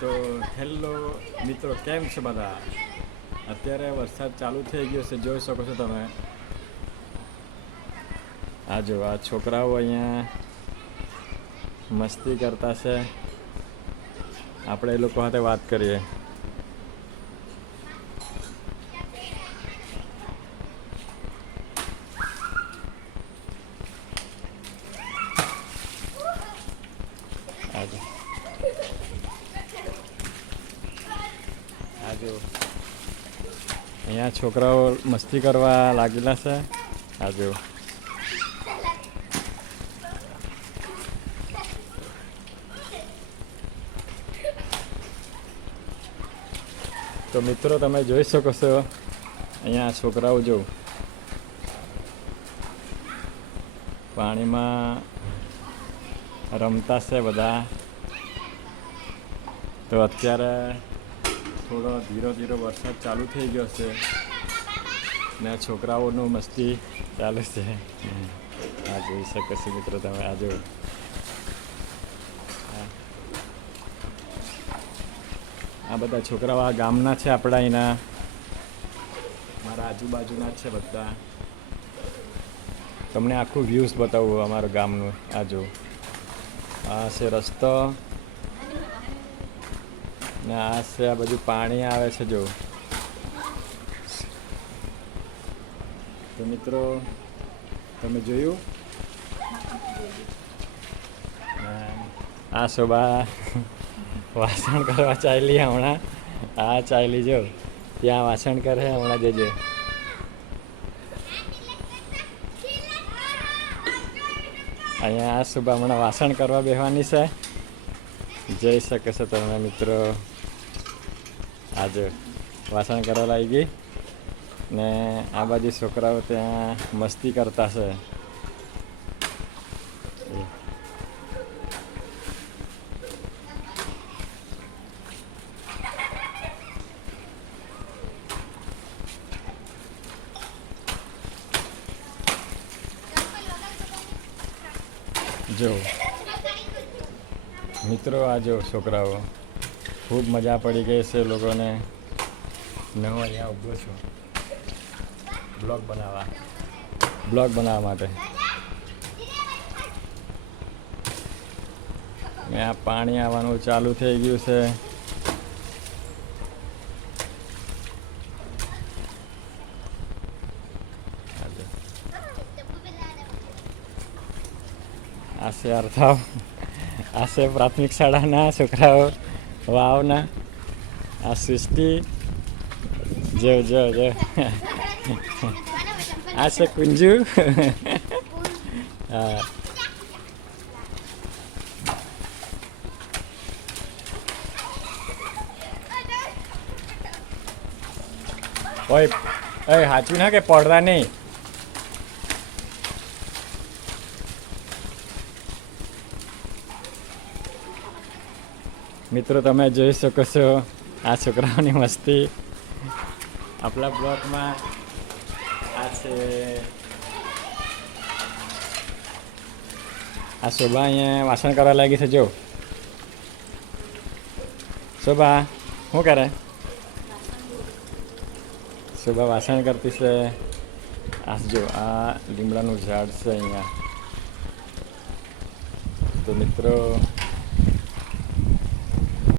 તો હેલો મિત્રો, કેમ છો બધા? અત્યારે વરસાદ ચાલુ થઈ ગયો છે, જોઈ શકો છો તમે. આ જો આ છોકરાઓ અહીંયા મસ્તી કરતા છે. આપણે એ લોકો સાથે વાત કરીએ. આ જો અહીંયા છોકરાઓ મસ્તી કરવા લાગેલા છે. આ જો તો મિત્રો, તમે જોઈ શકો છો અહીંયા છોકરાઓ જો પાણીમાં રમતા છે બધા. તો અત્યારે થોડો ધીરો ધીરો વરસાદ ચાલુ થઈ ગયો છે ને છોકરાઓનું મસ્તી ચાલે છે. આ જોઈ શકો છો મિત્રો તમે. આ જો આ બધા છોકરાઓ આ ગામના છે આપણા અહીંના, મારા આજુબાજુના જ છે બધા. તમને આખું વ્યૂઝ બતાવું અમારા ગામનું. આ જો આ છે રસ્તો ને આ છે આ બધું પાણી આવે છે જો. તો મિત્રો, તમે જોયું આ શોભા વાસણ કરવા ચાલી હમણાં. આ ચાલી જો ત્યાં વાસણ કરે હમણાં જજો. અહીંયા આ શોભા હમણાં વાસણ કરવા બેસવાની છે. જઈ શકે છો તમે મિત્રો. આજે વાસણ કરવા લાગી ગઈ ને આ બાજુ છોકરાઓ ત્યાં મસ્તી કરતા છે. જો મિત્રો, આ જો છોકરાઓ ખૂબ મજા પડી ગઈ છે લોકોને. હું અહીંયા ઊભો છું બ્લોગ બનાવવા માટે. આ પાણી આવવાનું ચાલુ થઈ ગયું છે. આ છે અર્થાવ, આ છે પ્રાથમિક શાળાના છોકરાઓ વાવના. આ સૃષ્ટિ જો જો જો આ છે કુંજુ. હા ઓય ઓય સાચું ના કે પડતા નહીં. મિત્રો, તમે જોઈ શકો છો આ છોકરાઓની મસ્તી આપણા બ્લોકમાં. આ છે આ શોભા અહીંયા વાસણ કરવા લાગી છે. જો શોભા શું કરે? શોભા વાસણ કરતી છે. આ જો આ લીમડાનું ઝાડ છે અહીંયા. તો મિત્રો,